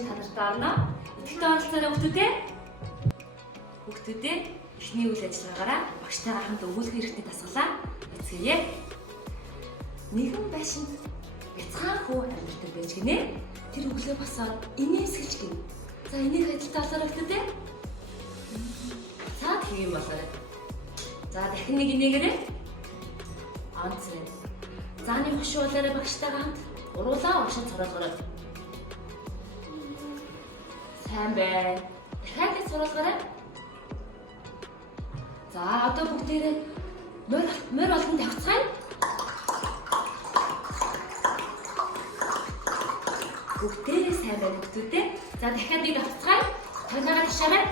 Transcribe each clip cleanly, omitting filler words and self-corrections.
багшийн танарт орно. Идэвхтэй оролцоорой хүүхдүүдээ. Хүүхдүүдээ эхний үйл ажиллагаагаараа багштайгаа хамт өгүүлбэр хэрэгтэй дасгалаа эцгээе. Нэгэн байшинд бяцхан хүү амьдардаг байж гинэ. Тэр өглөө босоод инээмсэглэж гин. За энийг ажилтаа олоорой хүүхдүүдээ. Цаад хийх юм болоо. За дахин нэг инээгээрээ. Онцгой. Зааны хошуулаараа багштайгаа хамт уруулаа уршин цороолгорой. Сайн байна. Дахиад нэг цороолгорой. За одоо бүгдээрээ морь олон тавцгаая. Бүгдээрээ сайн байна хүүхдүүдээ. За дахиад нэг тавцгаая. Тойногоо ташаарай.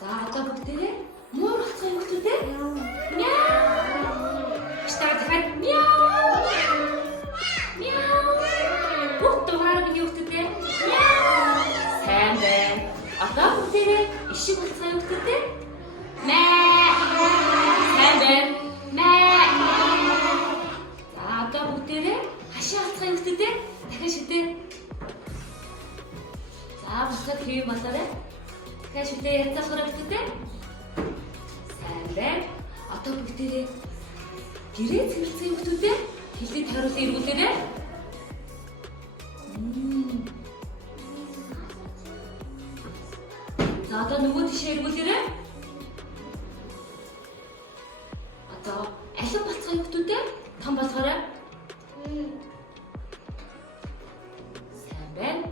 За одоо бүгдээрээ морь олцгаая хүүхдүүдээ. Мяу. Штаа дахиад мяу. Мяу. Бүгд дуурайгаа миний хүүхдүүдээ. Мяу. Сайн байна. Одоо бүгдээрээ ишиг болцгаая хүүхдүүдээ. Маа. Сайн байна. Маа. За одоо бүгдээрээ хашаа болцгаая хүүхдүүдээ. Дахиад шүтээ. За босоод хийв болоорой. Дахиад шүтээ ярьцаалгараа хүүхдүүдээ. Сайн байна. Одоо бүгдээрээ гэрээ цэвэрлэцгээе хүүхдүүдээ. Хэлийг тойруулан эргүүлээрэй. За одоо нөгөө тишээ эргүүлээрэй. Одоо алин болцгоо хүүхдүүдээ том болгоорой. Сайн байна.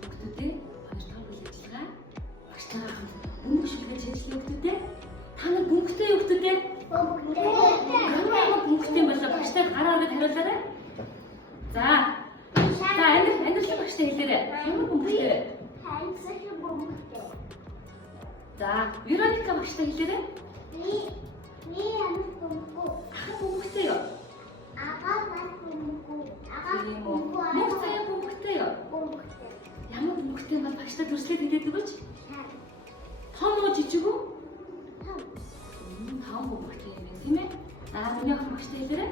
Хүүхдүүдээ баяртай үйл ажиллагаа багштайгаа хамт бөмбөг шүлгэж ажиллана хүүхдүүдээ. Та нар бөмбөгтэй юу хүүхдүүдээ? Бөмбөгтэй. Бөмбөгтэй болоо багштай гараа ороод хариулаарай. За англи багштай хэлээрэй. Ямар бөмбөгтэй вэ? Хайцсан бөмбөгтэй. За, Вероника багштай хэлээрэй. Ми ямар бөмбөг? Ах бөмбөгтэй юу? Агаа бас бөмбөг. Агаа бөмбөг. Бөмбөгтэй бөмбөгтэй юу? Бөмбөгтэй. Ямар бөмбөгтэй бол багштай төрслээд хэлээд өгөөч. Том уу жижиг үү? Том бөмбөгтэй юм байна тийм ээ. За, миний охин багштай хэлээрэй.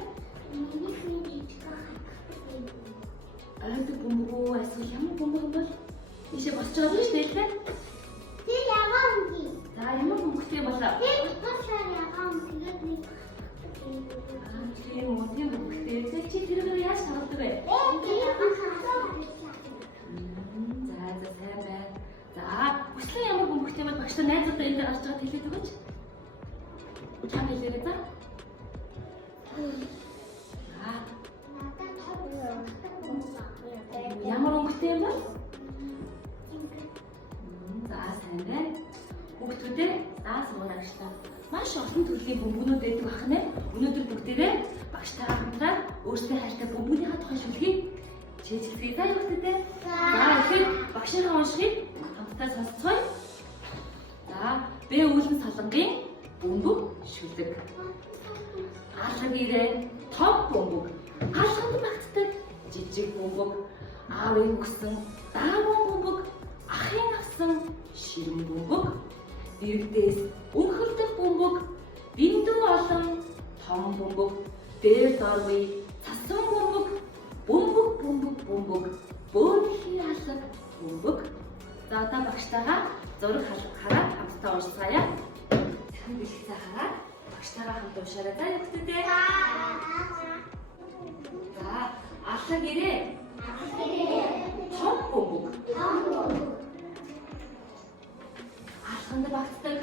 Миний жижиг хатдаг. Ойрдог бөмбөг үү? Эсвэл ямар бөмбөг юм бол? Ийшээ босч байгаа багштай хэлээрэй. Тэр ягаан үгүй. За, ямар бөмбөгтэй болоо? Тэр босчоор ягаан тэгээд нэг Тийм үү, тийм бөмбөгтэй. Чи тэрээр яаж тоглодог вэ? тэр ягаан хатдаг. За сайн байна. За хүслэн ямар бөмбөгтэй бол багштай найзуудаа энэ дээр гарч байгаад хэлээд өгөөч. Чам хэлээрэй за. Надад том бөмбөг. Ямар бөмбөгтэй юм бол? За сайн байна. Хүүхдүүдээ заа суугаа агшлаа. Маш олон төрлийн бөмбөгнүүд байдаг бахна. Өнөөдөр бүгдээрээ багштайгаа хамтран өөрсдөө хайртай бөмбөгнийхээ тухай шүлгийг чийжлэхийг заа хүүхдүүдээ. За ихэд багшийнхаа уншихыг хамтдаа сонсцгоё. За Б үүлэн солонгийн бөмбөг шүлэг. Алга ирээ том бөмбөг. Алханд багтдаг жижиг бөмбөг. Аавын өгсөн дааван бөмбөг. Ахын авсан ширэн бөмбөг. Иргэдээс өнхөрдөг бөмбөг. Биндүү олон том бөмбөг. Дээр доргүй цасан бөмбөг. Бөмбөг. Бөөнхийн алга бөмбөг. За одоо багштайгаа зураг хараад хамтдаа уншицгаая. Дахин бэлгэцээ хараад багштайгаа хамт уншаарай за хүүхдүүдээ. За алга ирээ. Том бөмбөг. Алханд багтдаг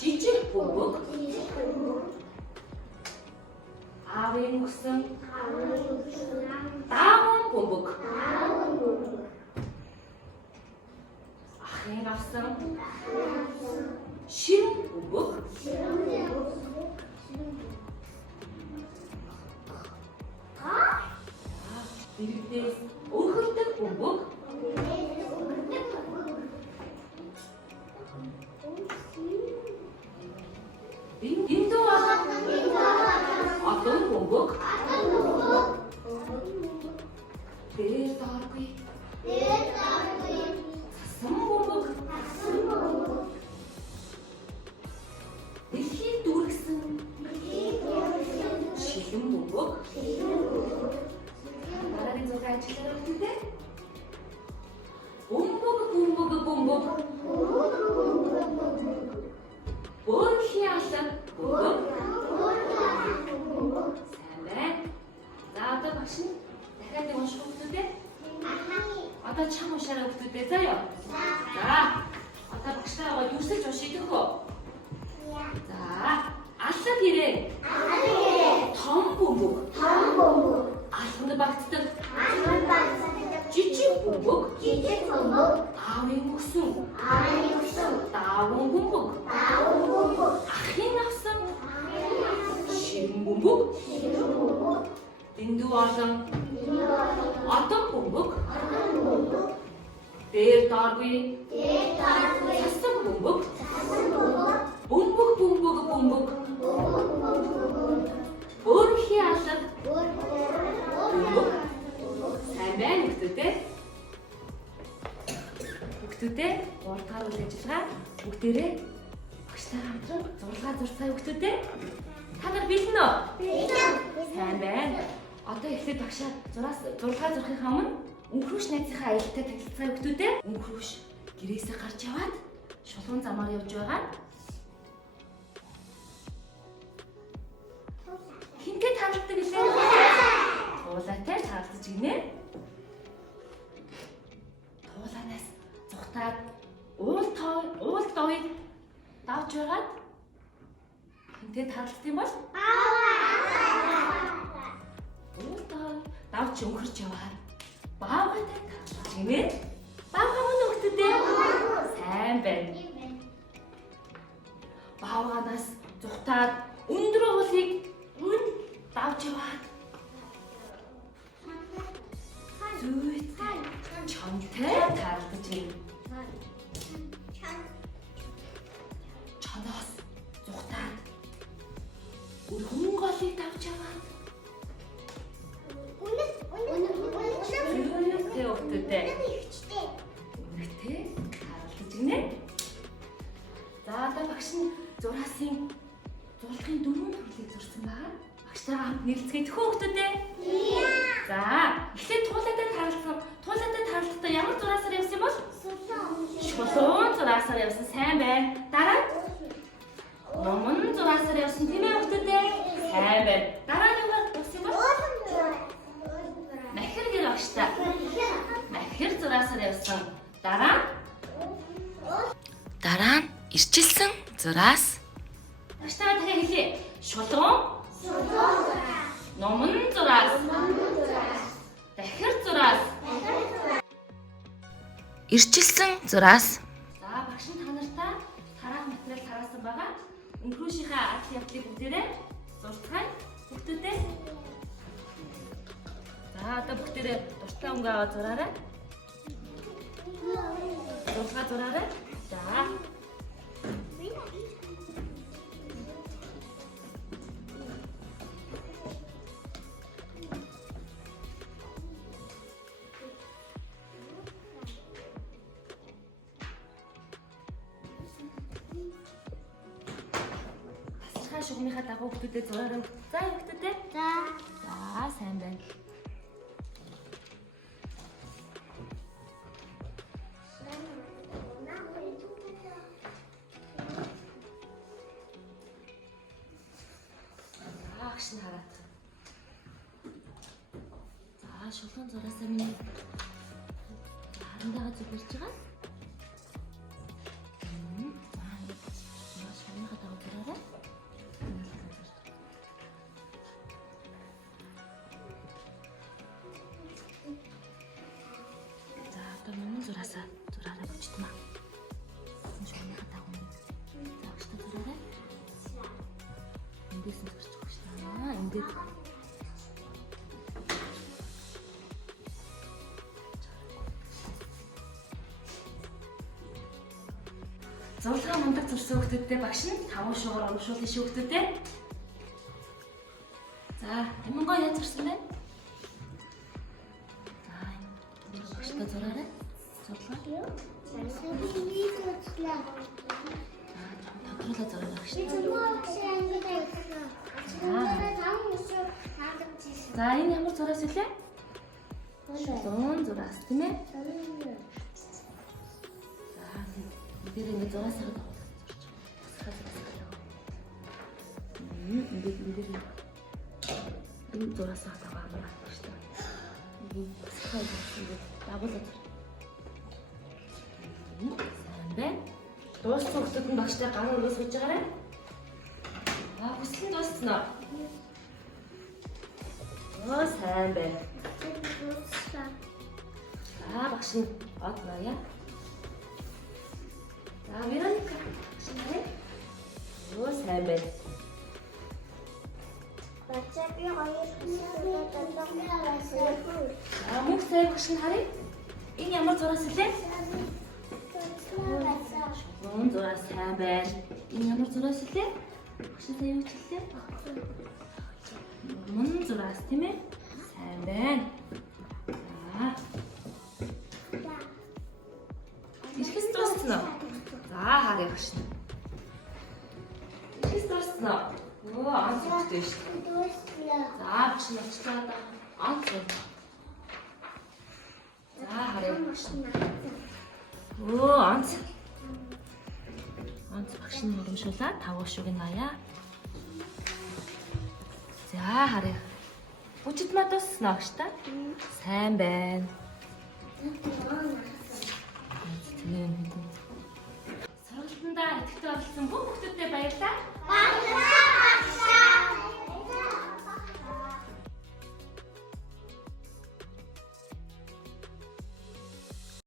жижиг бөмбөг. Аавын өгсөн дааван бөмбөг. Ахын авсан ширэн бөмбөг. Иргэдээс өнхөрдөг бөмбөг. Биндүү олон бөмбөг. Дээр доргүй цасан бөмбөг. Дэлхийг дүүргэсэн ажиглаарай хүүхдүүдээ. Бөмбөг бөмбөг бөмбөг. Бөөрхийн алга бөмбөг. Сайн байна. За одоо багш нь дахиад нэг унших хүүхдүүдээ. Одоо чам уншаарай хүүхдүүдээ заа ёо. За. Одоо багштайгаа юусэлж уншийдэх үү? За. Алга гэрээ. Том бөмбөг. Алганд багтдаг. Жижиг бөмбөг. Аавын өгсөн. Даавын бөмбөг. Ахын авсан. Ширэн бөмбөг. Дэндүү олон. Одон бөмбөг. Дээр дааргүй. Сасан бөмбөг. Бөмбөг бөмбөг бөмбөг. Бөөрхийн алга. Бөмбөг. Сайн байна хүүхдүүдээ. Хүүхдүүдээ 3 дахь үйл ажиллагаа бүгдээрээ багштай хамтран зураг зурцгаая хүүхдүүдээ. Та нар бэлэн үү? Сайн байна. Одоо эхлээд багшаа зураг зурхийнхаа өмнө өнхрөөш найзынхаа аялалтай танилцгаая хүүхдүүдээ. Өнхрөөш гэрээсээ гарч яваад шулуун замаар явж байгаа. Хинтэй таалагддаг гэлээ? Туулаатай таалдаж гинэ. Туулаанаас зүхтаад уул товыг давж байгаад хинтэй таалддаг юм бол? Уул тов давж өнгөрч яваад баавгатай таалдаж гинэ. Баавгаа мөн өгтөдөө. Сайн байна. Баавганаас зүхтаад өндөр уулыг давж яваад зүйт чонтой таалдаж гинэ. Чоноос зүхтаад өрхөн голыг давж яваад зүйтэй өгтөдөө. Үнэтэй таалдаж гинэ. За одоо багш нь зураасын зурлагын 4 төрлийг зурсан байгаа. Багштайгаа хамт нэлцгээдэх үү хүүхдүүдээ? За, эхлээд туулаатай таалагдсан ямар зураасаар явсан юм бол? Шулуун зураасаар явсан. Сайн байна. Дараа? Номон зураасаар явсан тийм ээ хүүхдүүдээ? Сайн байна. Дараа нь юугаар явсан юм бол? Махир гэр багштай. Махир зураасаар явсан. Дараа нь ирчилсэн зураас. Багштайгаа дахиад хэлье. Шулуун номон зураас. Дахир зураас. Ирчилсэн зураас. За багш нь та нартай тараах материал тараасан байгаа. Өнхрөөшийнхээ адал явдлыг бүгдээрээ зурцгаая хүүхдүүдээ. За одоо бүгдээрээ дуртай өнгө аваад зураарай. Зураарай. За. Шугамынхаа дагуу хүүхдүүдэд зураарай. За хүүхдүүдээ. За сайн байна. Багш нь хараад. За шулуун зураасаа миний харандаага зүг ирж байгаа. Шугамынхаа дагуу зураарай. Зураарай бочтмаа. Шугамынхаа дагуу. За багштай зураарай. Эндээс нь зурчих багштай. Ингээд. Зурлагаа мундаг зурсан хүүхдүүдтэй багш нь 5 шугаар урамшуулна шүү хүүхдүүдээ. За, амингоо яаж зурсан бэ? За, багштай зураарай. Зурлаа. Тодруулаад зураг багш. За, энэ ямар зураас үлээ? Шулуун зураас тийм ээ. За энэ ингээд зураас хагаад ингээд энэ зураас хагаад байгаа юм байна шүү дээ. Энэ басхаа ингээд дагуулаад. Сайн байна. Дууссан хүмүүсд нь багштай гар өргөө сууж байгаарай. Бүслэн дуусснаа. Сайн байна. Багш нь од наяа. За Вероника. Шинэ. Сайн байна. Бачаби хоёр Мөнх сая багш нь харъя. Энэ ямар зураас илээ? Шулуун зураас сайн байна. Энэ ямар зураас илээ? Багш нь сая юу хэллээ? Мөн зураас тийм ээ? Сайн байна. Ирэхс дуусна. За харъя багш нь. Ирэхс дуусна. Анц өгдөө шүү. За багш нь очлоо да. Анц өг. За харъя багш нь. Анц. Анц багш нь урамшуулаад 5 шүг нь аяа. За харъя. Бүжид маа дуусна багш та. Сайн байна. Тийм. Сургалтандаа идэвхтэй оролцсон бүх хүмүүстээ баярлалаа.